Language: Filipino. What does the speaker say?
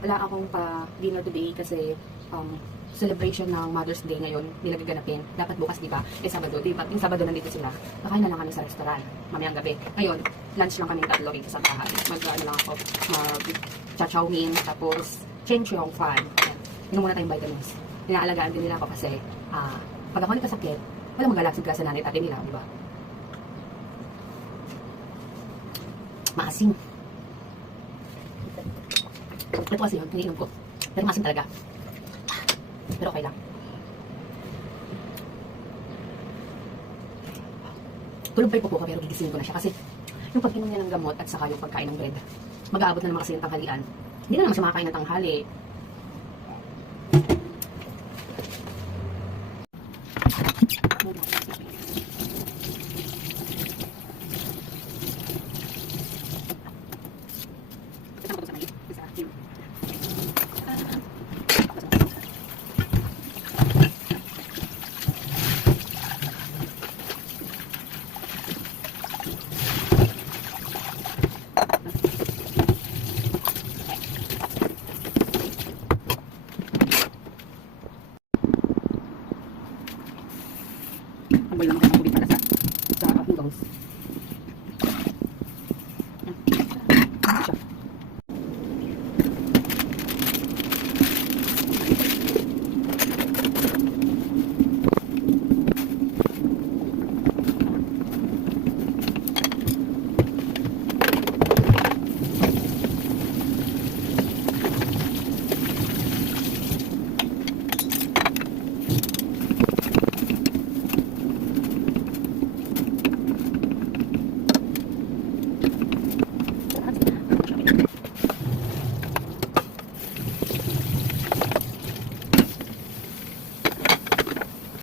wala akong pa dinner today kasi um, celebration ng Mother's Day ngayon nila gaganapin. Dapat bukas, di ba? Eh, Sabado. Di ba? Yung Sabado nandito sila. Kakain na lang kami sa restaurant. Mamayang gabi. Ngayon, lunch lang kami tatlo dito sa bahay. Mag, ano lang ako, mag chachawin, tapos chen yung fan. Inom muna tayong vitamins. Inaalagaan din nila ako kasi ah, pag ako nagkasakit, walang magalasig ka sa nanay at ate nila, di ba? Maasim. Ito kasi yun, iniinom ko. Pero maasim talaga. Pero okay lang. Tulog pa yung pupo ko pero gigisingin ko na siya kasi yung pag-inom niya ng gamot at saka yung pagkain ng bread, mag-aabot na naman kasi ng tanghalian. Hindi na naman siya makakain ng tanghali. Sabay lang.